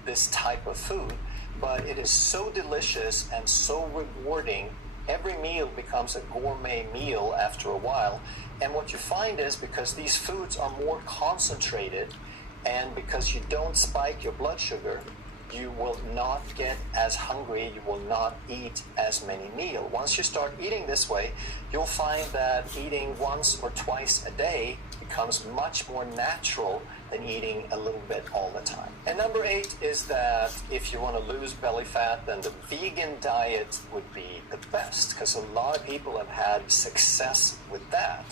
this type of food, but it is so delicious and so rewarding. Every meal becomes a gourmet meal after a while. And what you find is because these foods are more concentrated and because you don't spike your blood sugar, you will not get as hungry, you will not eat as many meals. Once you start eating this way, you'll find that eating once or twice a day becomes much more natural than eating a little bit all the time. And number 8 is that if you want to lose belly fat, then the vegan diet would be the best, because a lot of people have had success with that.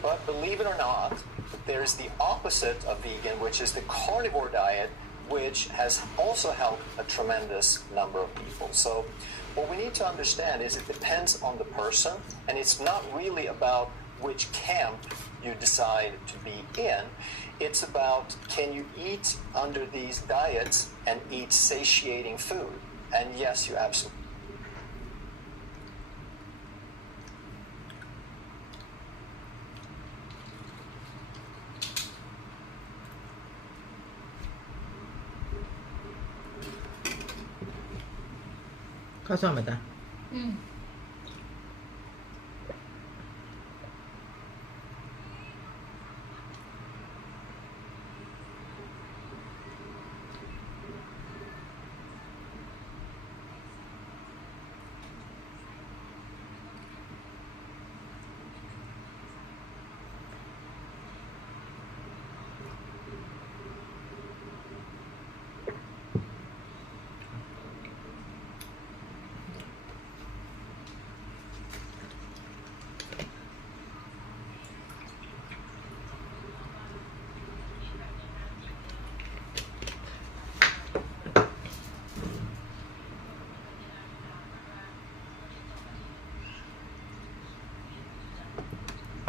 But believe it or not, there's the opposite of vegan, which is the carnivore diet, which has also helped a tremendous number of people. So what we need to understand is it depends on the person, and it's not really about which camp you decide to be in. It's about, can you eat under these diets and eat satiating food? And yes, you absolutely. Có sao mà ta?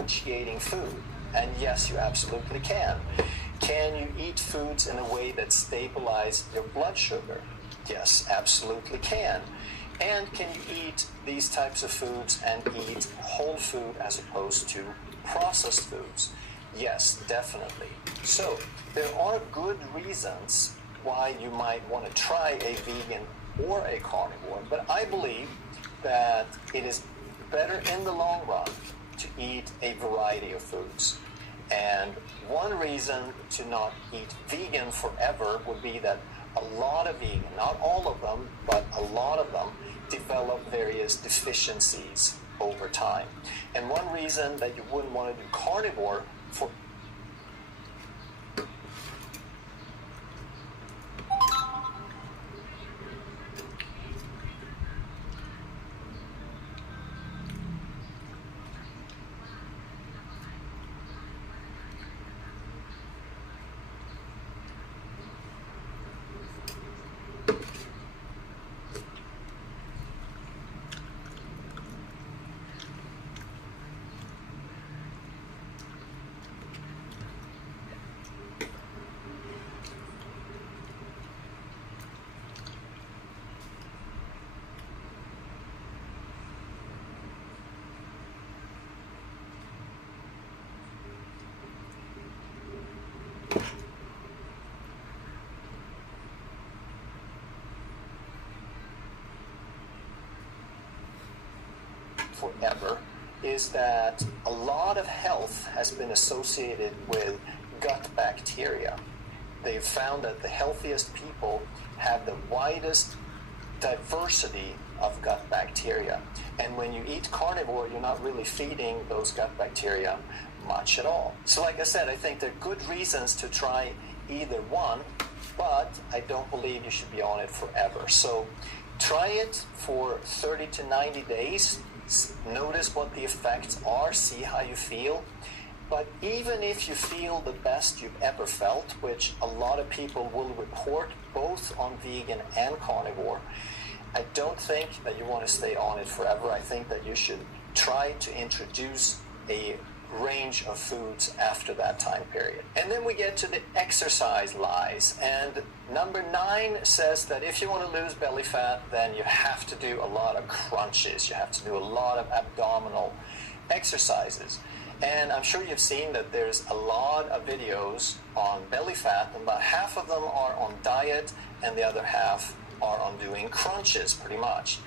Satiating food. And yes, you absolutely can. Can you eat foods in a way that stabilize your blood sugar? Yes, absolutely can. And can you eat these types of foods and eat whole food as opposed to processed foods? Yes, definitely. So there are good reasons why you might want to try a vegan or a carnivore, but I believe that it is better in the long run to eat a variety of foods. And one reason to not eat vegan forever would be that a lot of vegan, not all of them, but a lot of them, develop various deficiencies over time. And one reason that you wouldn't want to do carnivore for forever is that a lot of health has been associated with gut bacteria. They've found that the healthiest people have the widest diversity of gut bacteria. And when you eat carnivore, you're not really feeding those gut bacteria much at all. So like I said, I think there are good reasons to try either one, but I don't believe you should be on it forever. So try it for 30 to 90 days. Notice what the effects are, see how you feel. But even if you feel the best you've ever felt, which a lot of people will report both on vegan and carnivore, I don't think that you want to stay on it forever. I think that you should try to introduce a range of foods after that time period. And then we get to the exercise lies. And number 9 says that if you want to lose belly fat, then you have to do a lot of crunches. You have to do a lot of abdominal exercises. And I'm sure you've seen that there's a lot of videos on belly fat, and about half of them are on diet and the other half are on doing crunches pretty much.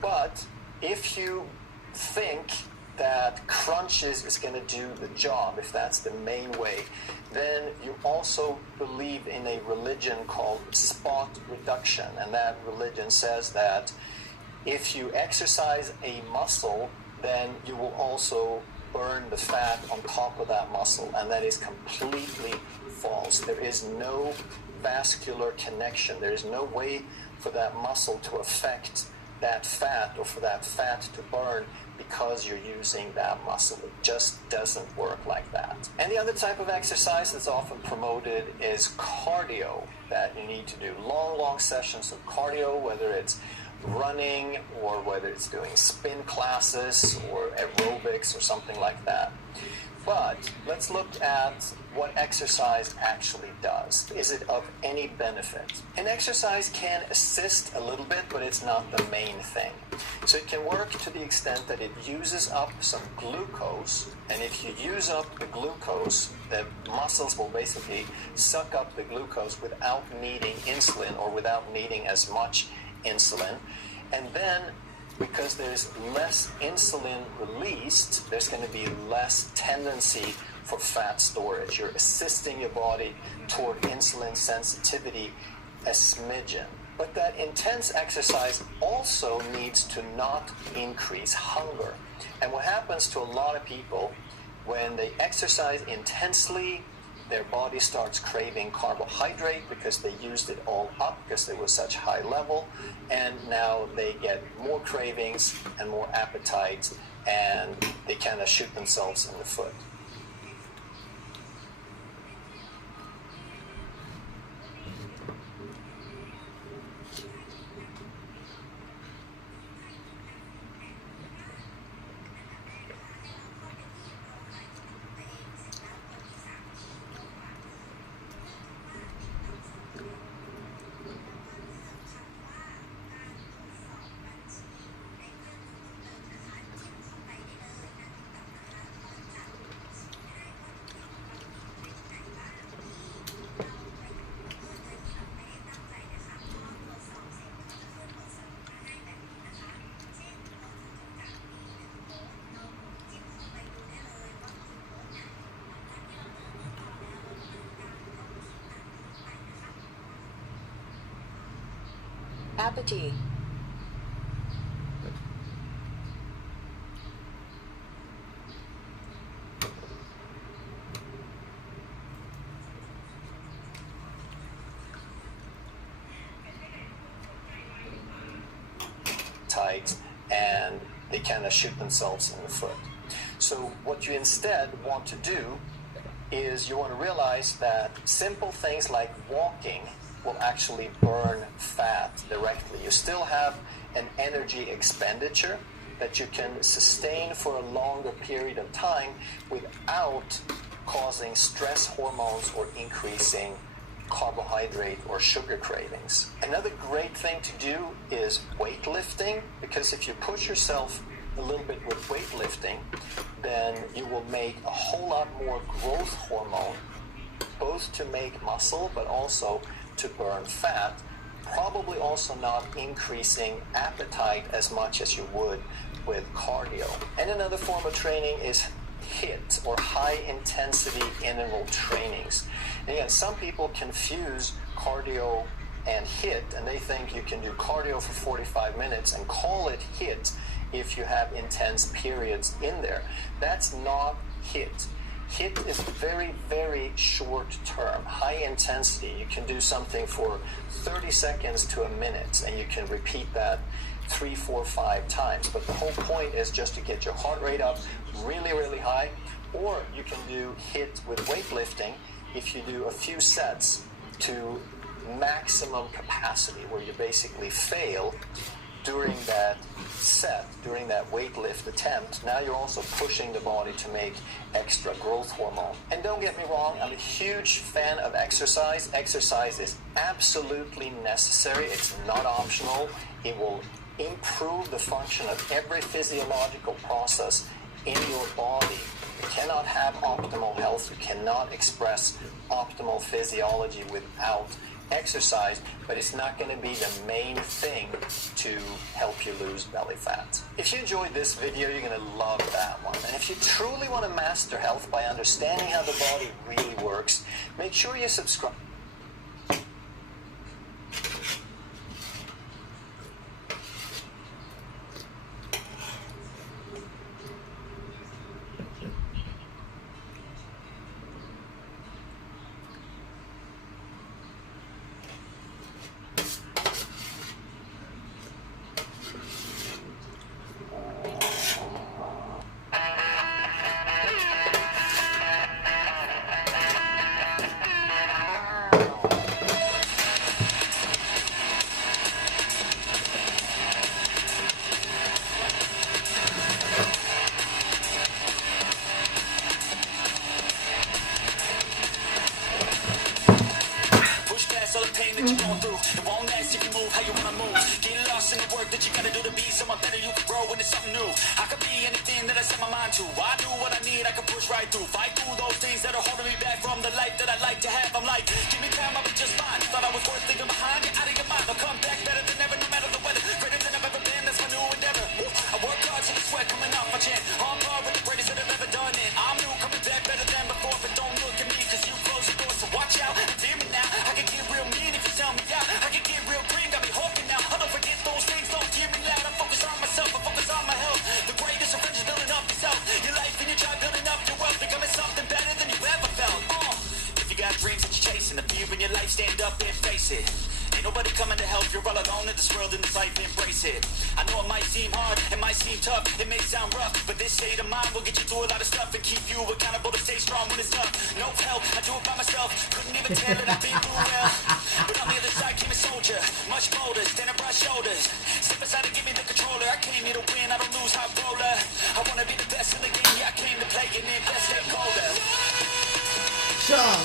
But if you think that crunches is going to do the job, if that's the main way, then you also believe in a religion called spot reduction. And that religion says that if you exercise a muscle, then you will also burn the fat on top of that muscle. And that is completely false. There is no vascular connection. There is no way for that muscle to affect that fat or for that fat to burn because you're using that muscle. It just doesn't work like that. And the other type of exercise that's often promoted is cardio, that you need to do long sessions of cardio, whether it's running or whether it's doing spin classes or aerobics or something like that. But let's look at what exercise actually does. Is it of any benefit? And exercise can assist a little bit, but it's not the main thing. So it can work to the extent that it uses up some glucose, and if you use up the glucose, the muscles will basically suck up the glucose without needing insulin or without needing as much insulin. And then because there's less insulin released, there's going to be less tendency for fat storage. You're assisting your body toward insulin sensitivity a smidgen. But that intense exercise also needs to not increase hunger. And what happens to a lot of people when they exercise intensely, their body starts craving carbohydrate because they used it all up because it was such high level, and now they get more cravings and more appetite, and they kind of shoot themselves in the foot. Apathy. Tight, and they kind of shoot themselves in the foot. So what you instead want to do is you want to realize that simple things like walking will actually burn fat directly. You still have an energy expenditure that you can sustain for a longer period of time without causing stress hormones or increasing carbohydrate or sugar cravings. Another great thing to do is weightlifting, because if you push yourself a little bit with weightlifting, then you will make a whole lot more growth hormone, both to make muscle but also to burn fat, probably also not increasing appetite as much as you would with cardio. And another form of training is HIIT, or high intensity interval trainings. And again, some people confuse cardio and HIIT, and they think you can do cardio for 45 minutes and call it HIIT if you have intense periods in there. That's not HIIT. HIIT is very, very short term, high intensity. You can do something for 30 seconds to a minute, and you can repeat that 3, 4, 5 times. But the whole point is just to get your heart rate up really, really high. Or you can do HIIT with weightlifting if you do a few sets to maximum capacity, where you basically fail during that set, during that weight lift attempt. Now you're also pushing the body to make extra growth hormone. And don't get me wrong, I'm a huge fan of exercise. Exercise is absolutely necessary. It's not optional. It will improve the function of every physiological process in your body. You cannot have optimal health. You cannot express optimal physiology without exercise, but it's not going to be the main thing to help you lose belly fat. If you enjoyed this video, you're going to love that one. And if you truly want to master health by understanding how the body really works, make sure you subscribe. All the pain that you're going through, it won't last if you move how you wanna move. Get lost in the work that you gotta do to be someone better. You can grow into something new. I could be anything that I set my mind to. I do what I need, I can push right through. Fight through those things that are holding me back from the life that I like to have. I'm like, give me time, I'll be just fine. Thought I was worth leaving behind, get out of your mind. I'll come back better than ever, no matter the weather. Greater than I've ever been, that's my new endeavor. I work hard till the sweat coming off my chin. On par with the greatest that have ever done it. I'm new, coming back better than before, but don't look at me, cause you close the door, so watch out and fear me now. I can get real mean if you tell me out. I can get real green, got me hoping now. I don't forget those things, don't hear me loud. I focus on myself, I focus on my health. The greatest revenge is building up yourself. Your life and your drive, building up your wealth, becoming something better than you ever felt. If you got dreams that you're chasing, the fear in your life, stand up and face it. Ain't nobody coming to help, you're all alone in this world, in this life, embrace it. I know it might seem hard, it might seem tough, it may sound rough, but this state of mind will get you through a lot of stuff and keep you accountable to stay strong when it's tough. No help, I do it by myself, couldn't even tell that I've been through hell. But on the other side came a soldier, much bolder, standing broad shoulders. Step aside and give me the controller, I came here to win, I don't lose, high roller. I wanna be the best in the game, yeah, I came to play and invest, stay colder. Sure.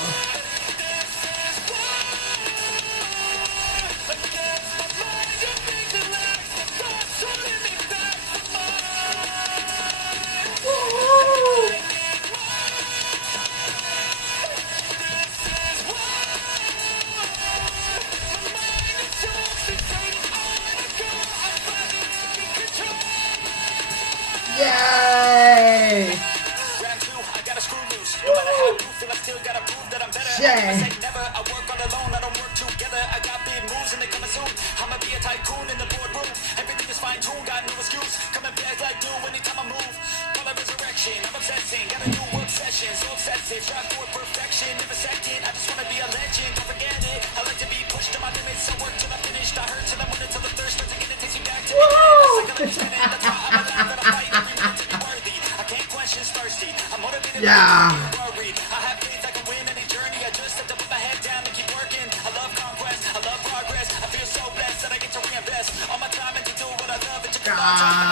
Yay! Round two, I gotta screw loose. No matter how you feel, I still gotta prove that I'm better. Yeah. I say never, I work all alone, I don't work together. I got big moves and they coming soon. I'ma be a tycoon. perfection. I'm obsessing, got a new obsession. So obsessive, strive for perfection. Never second, I just wanna be a legend. Don't forget it, I like to be pushed to my limits. I work till I'm finished, I hurt till I'm winning. Till the thirst starts again, it takes me back to the beginning. That's why I'm alive and I fight every minute to be worthy. I can't question thirsty, I'm motivated. Yeah. Worried. I have faith I can win any journey. I just have to put my head down and keep working. I love conquest, I love progress. I feel so blessed that I get to reinvest all my time into doing what I love. It took a long time.